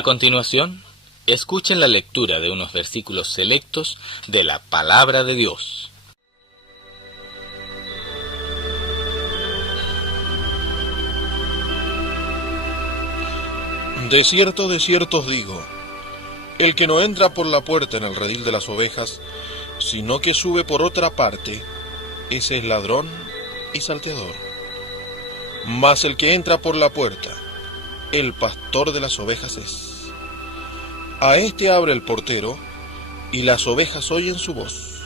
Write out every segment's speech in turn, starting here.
A continuación, escuchen la lectura de unos versículos selectos de la Palabra de Dios. De cierto os digo, el que no entra por la puerta en el redil de las ovejas, sino que sube por otra parte, ese es ladrón y salteador. Mas el que entra por la puerta, el pastor de las ovejas es. A éste abre el portero, y las ovejas oyen su voz,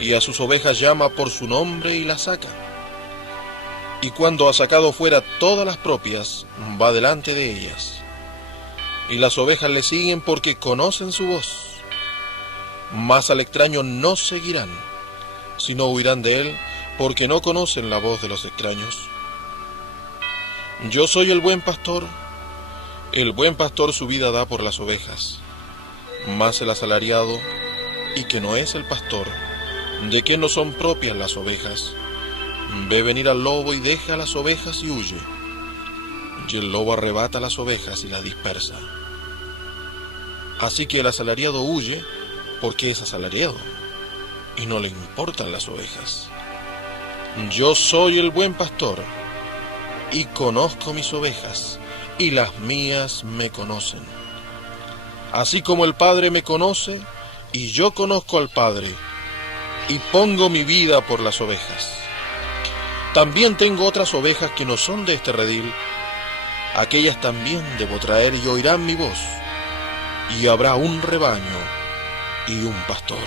y a sus ovejas llama por su nombre y las saca. Y cuando ha sacado fuera todas las propias, va delante de ellas. Y las ovejas le siguen porque conocen su voz. Mas al extraño no seguirán, sino huirán de él, porque no conocen la voz de los extraños. Yo soy el buen pastor su vida da por las ovejas. Mas el asalariado, y que no es el pastor, de que no son propias las ovejas, ve venir al lobo y deja las ovejas y huye. Y el lobo arrebata las ovejas y las dispersa. Así que el asalariado huye porque es asalariado, y no le importan las ovejas. Yo soy el buen pastor, y conozco mis ovejas, y las mías me conocen. Así como el Padre me conoce, y yo conozco al Padre, y pongo mi vida por las ovejas. También tengo otras ovejas que no son de este redil, aquellas también debo traer y oirán mi voz, y habrá un rebaño y un pastor.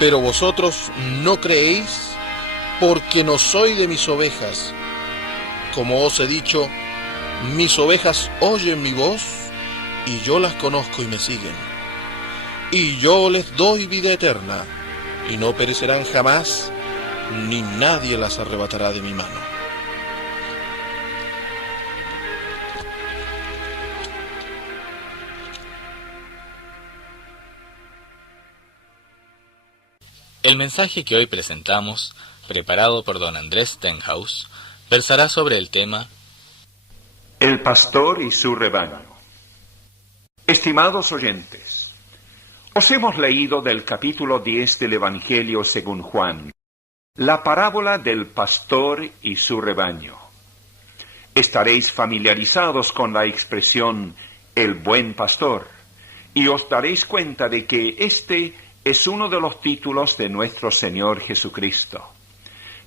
Pero vosotros no creéis, porque no soy de mis ovejas. Como os he dicho, mis ovejas oyen mi voz, y yo las conozco y me siguen. Y yo les doy vida eterna, y no perecerán jamás, ni nadie las arrebatará de mi mano. El mensaje que hoy presentamos, preparado por don Andrés Stenhouse, versará sobre el tema El pastor y su rebaño. Estimados oyentes, os hemos leído del capítulo 10 del Evangelio según Juan, la parábola del pastor y su rebaño. Estaréis familiarizados con la expresión el buen pastor, y os daréis cuenta de que este es uno de los títulos de nuestro Señor Jesucristo.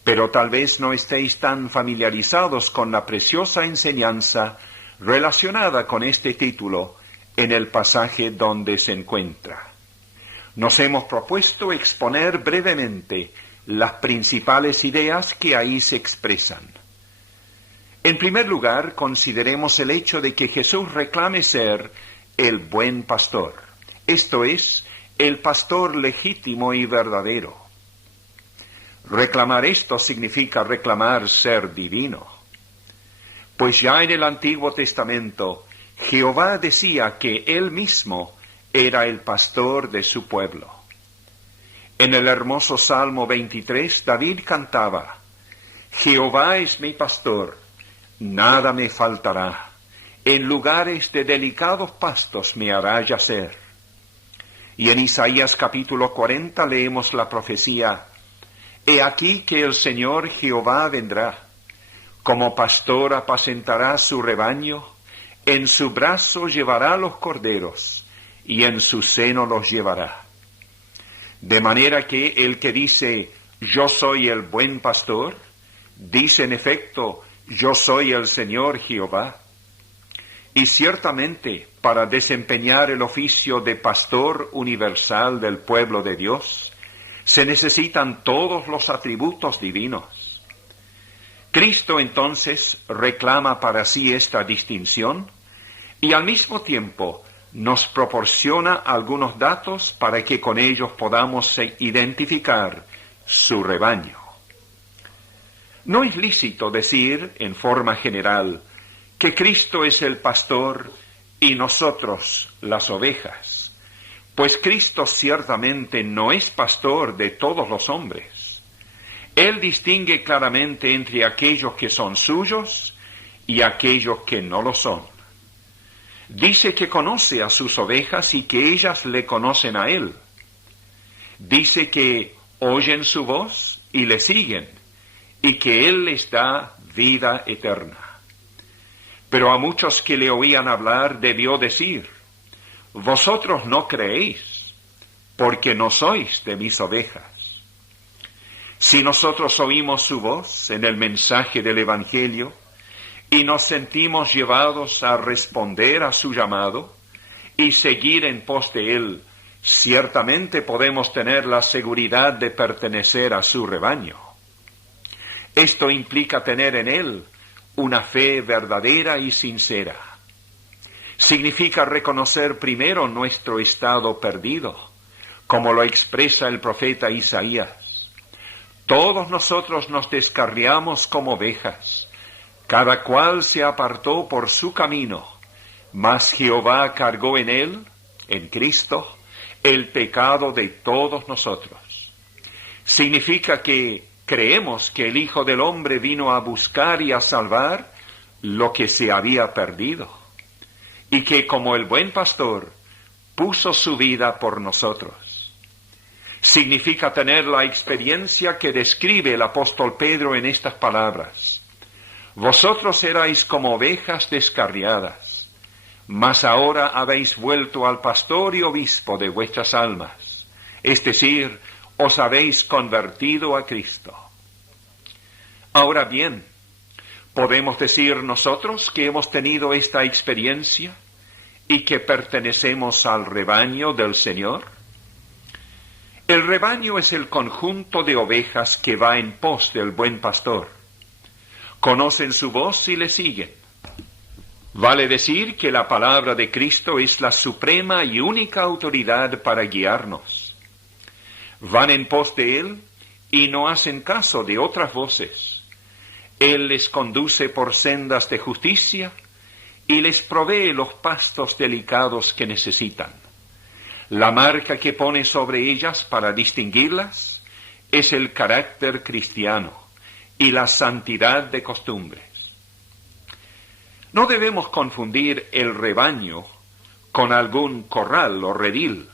Pero tal vez no estéis tan familiarizados con la preciosa enseñanza relacionada con este título en el pasaje donde se encuentra. Nos hemos propuesto exponer brevemente las principales ideas que ahí se expresan. En primer lugar, consideremos el hecho de que Jesús reclame ser el buen pastor, esto es, el pastor legítimo y verdadero. Reclamar esto significa reclamar ser divino. Pues ya en el Antiguo Testamento, Jehová decía que Él mismo era el pastor de su pueblo. En el hermoso Salmo 23, David cantaba, Jehová es mi pastor, nada me faltará, en lugares de delicados pastos me hará yacer. Y en Isaías capítulo 40 leemos la profecía, He aquí que el Señor Jehová vendrá, como pastor apacentará su rebaño, en su brazo llevará los corderos, y en su seno los llevará. De manera que el que dice, yo soy el buen pastor, dice en efecto, yo soy el Señor Jehová. Y ciertamente, para desempeñar el oficio de pastor universal del pueblo de Dios, se necesitan todos los atributos divinos. Cristo entonces reclama para sí esta distinción y al mismo tiempo nos proporciona algunos datos para que con ellos podamos identificar su rebaño. No es lícito decir, en forma general, que Cristo es el pastor y nosotros las ovejas, pues Cristo ciertamente no es pastor de todos los hombres. Él distingue claramente entre aquellos que son suyos y aquellos que no lo son. Dice que conoce a sus ovejas y que ellas le conocen a él. Dice que oyen su voz y le siguen, y que él les da vida eterna. Pero a muchos que le oían hablar debió decir: vosotros no creéis, porque no sois de mis ovejas. Si nosotros oímos su voz en el mensaje del Evangelio, y nos sentimos llevados a responder a su llamado y seguir en pos de él, ciertamente podemos tener la seguridad de pertenecer a su rebaño. Esto implica tener en él una fe verdadera y sincera. Significa reconocer primero nuestro estado perdido, como lo expresa el profeta Isaías. Todos nosotros nos descarriamos como ovejas, cada cual se apartó por su camino, mas Jehová cargó en él, en Cristo, el pecado de todos nosotros. Significa que creemos que el Hijo del Hombre vino a buscar y a salvar lo que se había perdido, y que como el buen pastor puso su vida por nosotros. Significa tener la experiencia que describe el apóstol Pedro en estas palabras: vosotros erais como ovejas descarriadas, mas ahora habéis vuelto al pastor y obispo de vuestras almas, es decir, os habéis convertido a Cristo. Ahora bien, ¿podemos decir nosotros que hemos tenido esta experiencia y que pertenecemos al rebaño del Señor? El rebaño es el conjunto de ovejas que va en pos del buen pastor. Conocen su voz y le siguen. Vale decir que la palabra de Cristo es la suprema y única autoridad para guiarnos. Van en pos de él y no hacen caso de otras voces. Él les conduce por sendas de justicia y les provee los pastos delicados que necesitan. La marca que pone sobre ellas para distinguirlas es el carácter cristiano y la santidad de costumbres. No debemos confundir el rebaño con algún corral o redil.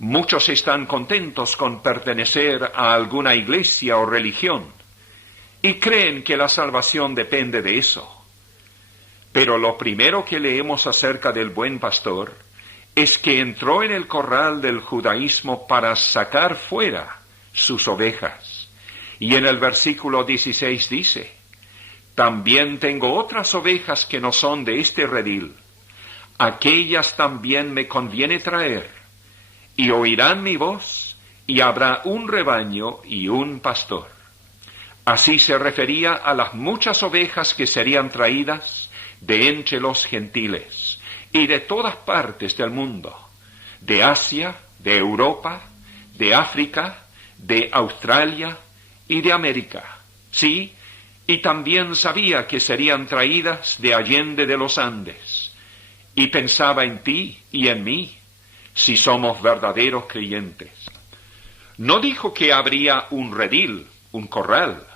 Muchos están contentos con pertenecer a alguna iglesia o religión y creen que la salvación depende de eso. Pero lo primero que leemos acerca del buen pastor es que entró en el corral del judaísmo para sacar fuera sus ovejas. Y en el versículo 16 dice: también tengo otras ovejas que no son de este redil. Aquellas también me conviene traer, y oirán mi voz, y habrá un rebaño y un pastor. Así se refería a las muchas ovejas que serían traídas de entre los gentiles, y de todas partes del mundo, de Asia, de Europa, de África, de Australia y de América. Sí, y también sabía que serían traídas de allende de los Andes, y pensaba en ti y en mí, si somos verdaderos creyentes. No dijo que habría un redil, un corral,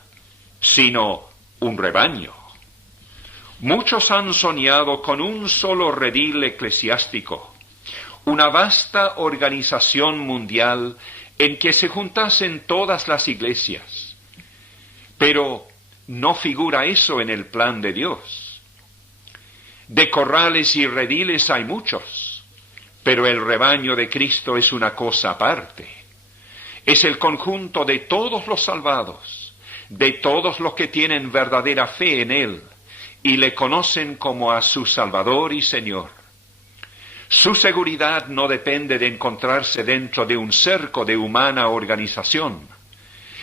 sino un rebaño. Muchos han soñado con un solo redil eclesiástico, una vasta organización mundial en que se juntasen todas las iglesias. Pero no figura eso en el plan de Dios. De corrales y rediles hay muchos, pero el rebaño de Cristo es una cosa aparte. Es el conjunto de todos los salvados, de todos los que tienen verdadera fe en Él y le conocen como a su Salvador y Señor. Su seguridad no depende de encontrarse dentro de un cerco de humana organización,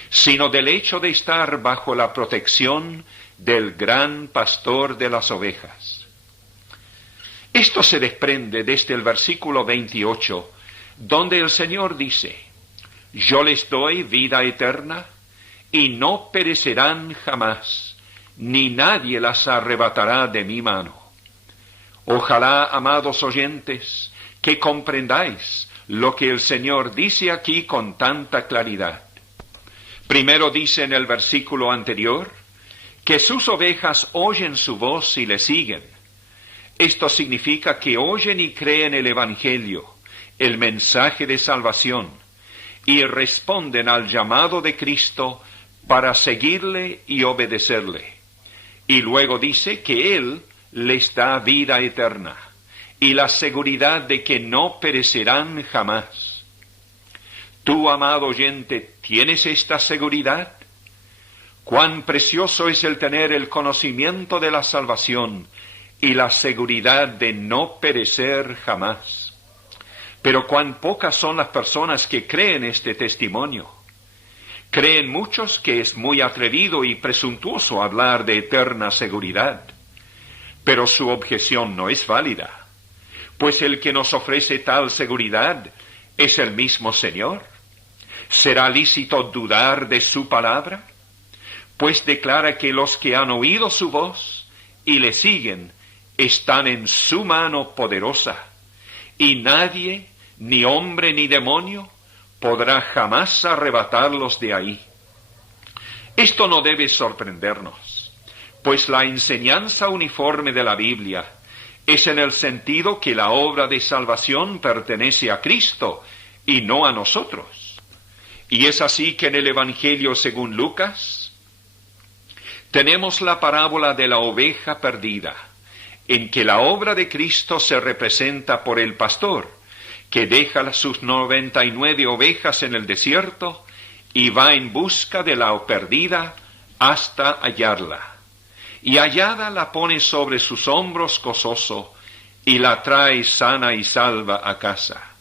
sino del hecho de estar bajo la protección del gran pastor de las ovejas. Esto se desprende desde el versículo 28, donde el Señor dice: yo les doy vida eterna, y no perecerán jamás, ni nadie las arrebatará de mi mano. Ojalá, amados oyentes, que comprendáis lo que el Señor dice aquí con tanta claridad. Primero dice en el versículo anterior que sus ovejas oyen su voz y le siguen. Esto significa que oyen y creen el Evangelio, el mensaje de salvación, y responden al llamado de Cristo para seguirle y obedecerle. Y luego dice que Él les da vida eterna y la seguridad de que no perecerán jamás. Tú, amado oyente, ¿tienes esta seguridad? Cuán precioso es el tener el conocimiento de la salvación y la seguridad de no perecer jamás. Pero cuán pocas son las personas que creen este testimonio. Creen muchos que es muy atrevido y presuntuoso hablar de eterna seguridad. Pero su objeción no es válida, pues el que nos ofrece tal seguridad es el mismo Señor. ¿Será lícito dudar de su palabra? Pues declara que los que han oído su voz y le siguen están en su mano poderosa, y nadie, ni hombre ni demonio, podrá jamás arrebatarlos de ahí. Esto no debe sorprendernos, pues la enseñanza uniforme de la Biblia es en el sentido que la obra de salvación pertenece a Cristo y no a nosotros. Y es así que en el Evangelio según Lucas tenemos la parábola de la oveja perdida, en que la obra de Cristo se representa por el pastor, que deja sus 99 ovejas en el desierto y va en busca de la perdida hasta hallarla. Y hallada la pone sobre sus hombros gozoso y la trae sana y salva a casa.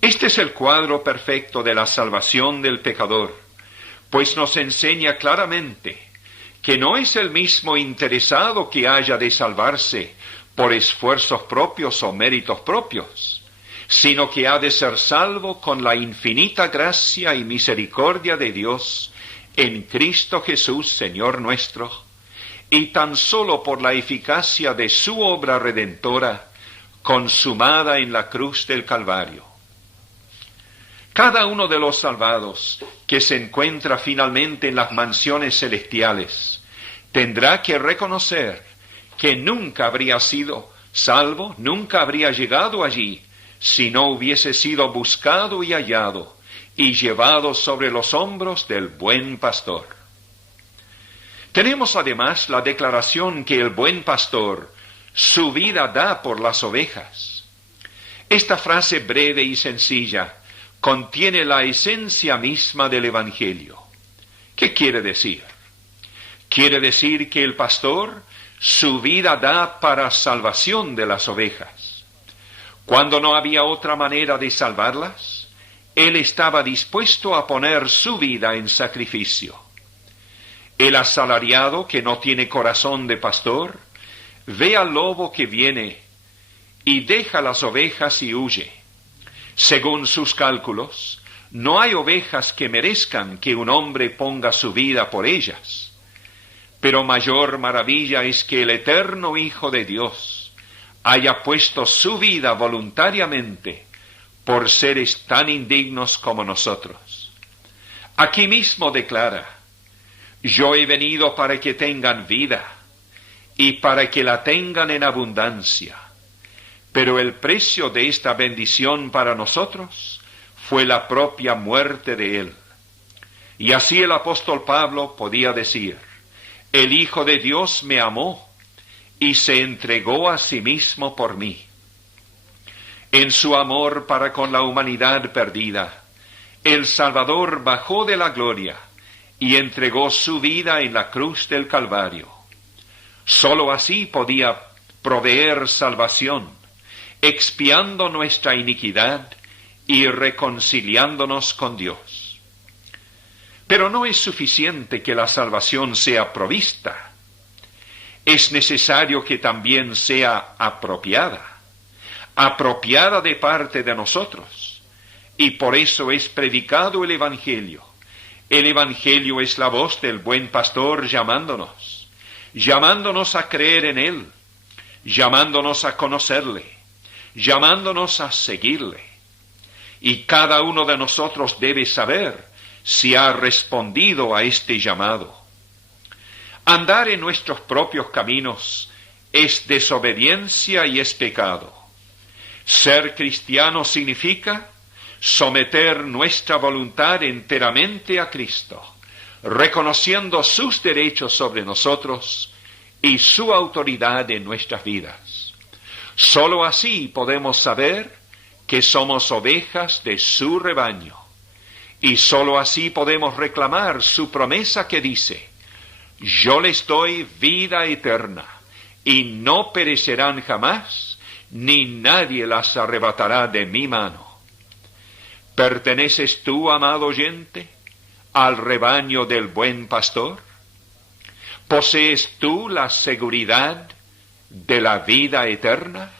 Este es el cuadro perfecto de la salvación del pecador, pues nos enseña claramente que no es el mismo interesado que haya de salvarse por esfuerzos propios o méritos propios, sino que ha de ser salvo con la infinita gracia y misericordia de Dios en Cristo Jesús, Señor nuestro, y tan solo por la eficacia de su obra redentora consumada en la cruz del Calvario. Cada uno de los salvados que se encuentra finalmente en las mansiones celestiales tendrá que reconocer que nunca habría sido salvo, nunca habría llegado allí, si no hubiese sido buscado y hallado y llevado sobre los hombros del buen pastor. Tenemos además la declaración que el buen pastor su vida da por las ovejas. Esta frase breve y sencilla contiene la esencia misma del Evangelio. ¿Qué quiere decir? Quiere decir que el pastor su vida da para salvación de las ovejas. Cuando no había otra manera de salvarlas, él estaba dispuesto a poner su vida en sacrificio. El asalariado que no tiene corazón de pastor ve al lobo que viene y deja las ovejas y huye. Según sus cálculos, no hay ovejas que merezcan que un hombre ponga su vida por ellas. Pero mayor maravilla es que el eterno Hijo de Dios haya puesto su vida voluntariamente por seres tan indignos como nosotros. Aquí mismo declara: yo he venido para que tengan vida y para que la tengan en abundancia. Pero el precio de esta bendición para nosotros fue la propia muerte de Él. Y así el apóstol Pablo podía decir: el Hijo de Dios me amó y se entregó a sí mismo por mí. En su amor para con la humanidad perdida, el Salvador bajó de la gloria y entregó su vida en la cruz del Calvario. Sólo así podía proveer salvación, expiando nuestra iniquidad y reconciliándonos con Dios. Pero no es suficiente que la salvación sea provista. Es necesario que también sea apropiada de parte de nosotros. Y por eso es predicado el Evangelio. El Evangelio es la voz del buen pastor llamándonos a creer en Él, llamándonos a conocerle, llamándonos a seguirle. Y cada uno de nosotros debe saber si ha respondido a este llamado. Andar en nuestros propios caminos es desobediencia y es pecado. Ser cristiano significa someter nuestra voluntad enteramente a Cristo, reconociendo sus derechos sobre nosotros y su autoridad en nuestras vidas. Sólo así podemos saber que somos ovejas de su rebaño, y sólo así podemos reclamar su promesa que dice: yo les doy vida eterna, y no perecerán jamás, ni nadie las arrebatará de mi mano. ¿Perteneces tú, amado oyente, al rebaño del buen pastor? ¿Posees tú la seguridad de la vida eterna?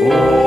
Oh.